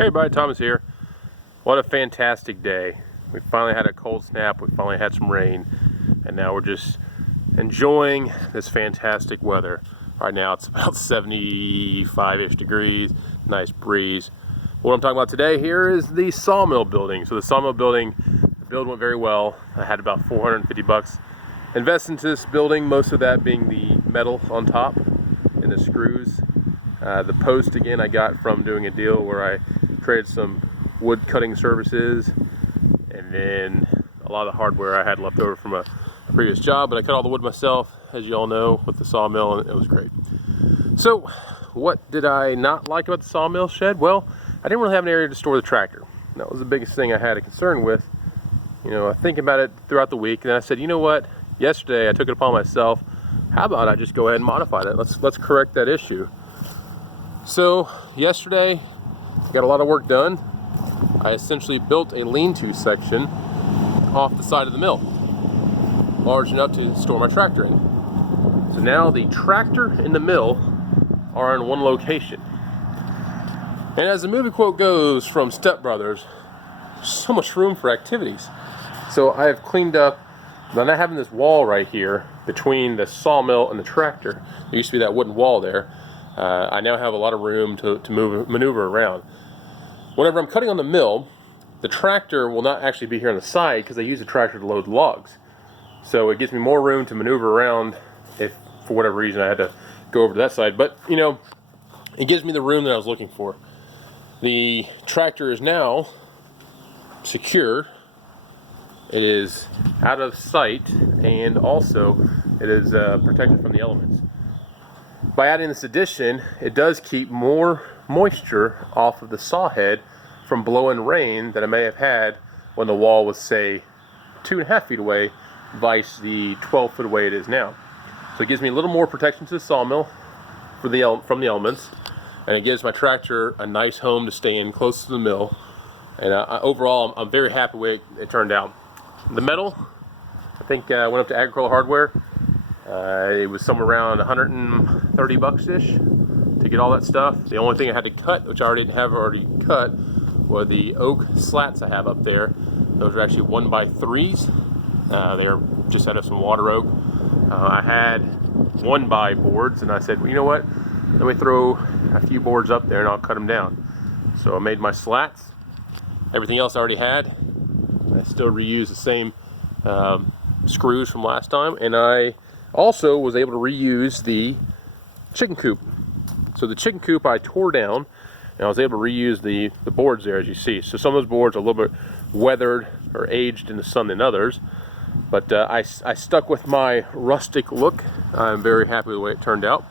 Hey everybody, Thomas here. What a fantastic day. We finally had a cold snap, we finally had some rain, and now we're just enjoying this fantastic weather. Right now it's about 75-ish degrees, nice breeze. What I'm talking about today here is the sawmill building. So the sawmill building, the build went very well. I had about 450 bucks invested into this building, most of that being the metal on top and the screws. The post, again, I got from doing a deal where I created some wood cutting services, and then a lot of the hardware I had left over from a previous job, but I cut all the wood myself, as you all know, with the sawmill, and it was great. So what did I not like about the sawmill shed? Well, I didn't really have an area to store the tractor. That was the biggest thing I had a concern with, thinking about it throughout the week. And then I said, you know what, yesterday I took it upon myself, how about I just go ahead and modify it? Let's correct that issue. So yesterday I got a lot of work done. I essentially built a lean-to section off the side of the mill, large enough to store my tractor in. So now the tractor and the mill are in one location. And as the movie quote goes from Step Brothers, so much room for activities. So I have cleaned up, by not having this wall right here between the sawmill and the tractor. There used to be that wooden wall there. I now have a lot of room to maneuver around. Whenever I'm cutting on the mill, the tractor will not actually be here on the side because I use the tractor to load logs. So it gives me more room to maneuver around if, for whatever reason, I had to go over to that side. But, it gives me the room that I was looking for. The tractor is now secure. It is out of sight, and also it is protected from the elements. By adding this addition, it does keep more moisture off of the saw head from blowing rain that I may have had when the wall was, say, 2.5 feet away, vice the 12 foot away it is now. So it gives me a little more protection to the sawmill from the elements, and it gives my tractor a nice home to stay in, close to the mill. And overall, I'm very happy with the way it turned out. The metal, I think, went up to Agricultural Hardware. It was somewhere around 130 bucks-ish to get all that stuff. The only thing I had to cut, which I already cut, were the oak slats I have up there. Those are actually 1x3s. They're just out of some water oak. I had 1x boards, and I said, well, you know what? Let me throw a few boards up there and I'll cut them down. So I made my slats. Everything else I already had. I still reuse the same screws from last time, and I also was able to reuse the chicken coop. So the chicken coop I tore down, and I was able to reuse the boards there, as you see. So some of those boards are a little bit weathered or aged in the sun than others, but I stuck with my rustic look. I'm very happy with the way it turned out.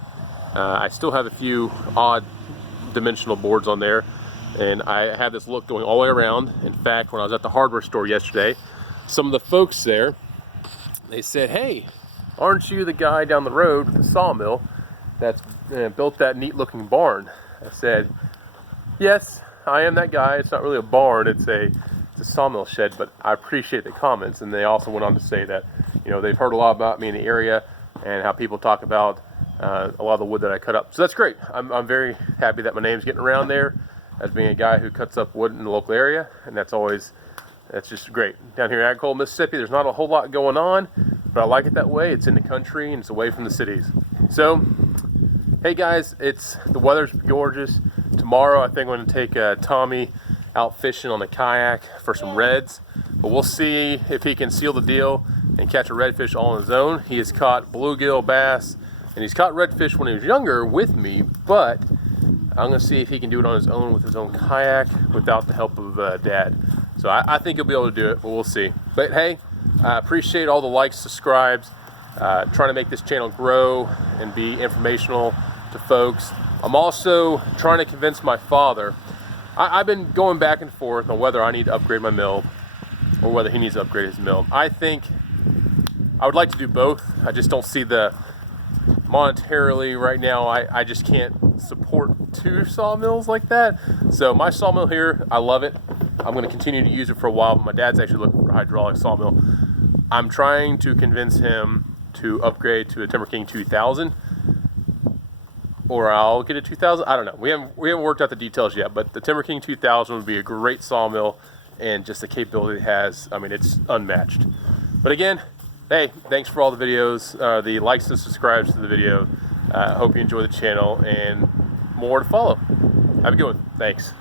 I still have a few odd dimensional boards on there, and I have this look going all the way around. In fact, when I was at the hardware store yesterday, some of the folks there, they said, hey, aren't you the guy down the road with the sawmill that's built that neat looking barn? I said, yes, I am that guy. It's not really a barn, it's a sawmill shed, but I appreciate the comments. And they also went on to say that, they've heard a lot about me in the area and how people talk about a lot of the wood that I cut up. So that's great. I'm very happy that my name's getting around there as being a guy who cuts up wood in the local area, and that's just great. Down here in Agricultural, Mississippi, there's not a whole lot going on, but I like it that way. It's in the country and it's away from the cities. So, hey guys, the weather's gorgeous. Tomorrow I think I'm going to take Tommy out fishing on a kayak for some reds, but we'll see if he can seal the deal and catch a redfish all on his own. He has caught bluegill, bass, and he's caught redfish when he was younger with me, but I'm going to see if he can do it on his own with his own kayak without the help of Dad. So I think he'll be able to do it, but we'll see. But hey, I appreciate all the likes, subscribes, trying to make this channel grow and be informational to folks. I'm also trying to convince my father. I've been going back and forth on whether I need to upgrade my mill or whether he needs to upgrade his mill. I think I would like to do both. I just don't see the monetarily right now. I just can't support two sawmills like that. So my sawmill here, I love it. I'm going to continue to use it for a while, but my dad's actually looking for a hydraulic sawmill. I'm trying to convince him to upgrade to a Timber King 2000. or I'll get a 2000. I don't know. We haven't worked out the details yet, but the Timber King 2000 would be a great sawmill, and just the capability it has, I mean, it's unmatched. But again, hey, thanks for all the videos, the likes and subscribes to the video. Hope you enjoy the channel, and more to follow. Have a good one. Thanks.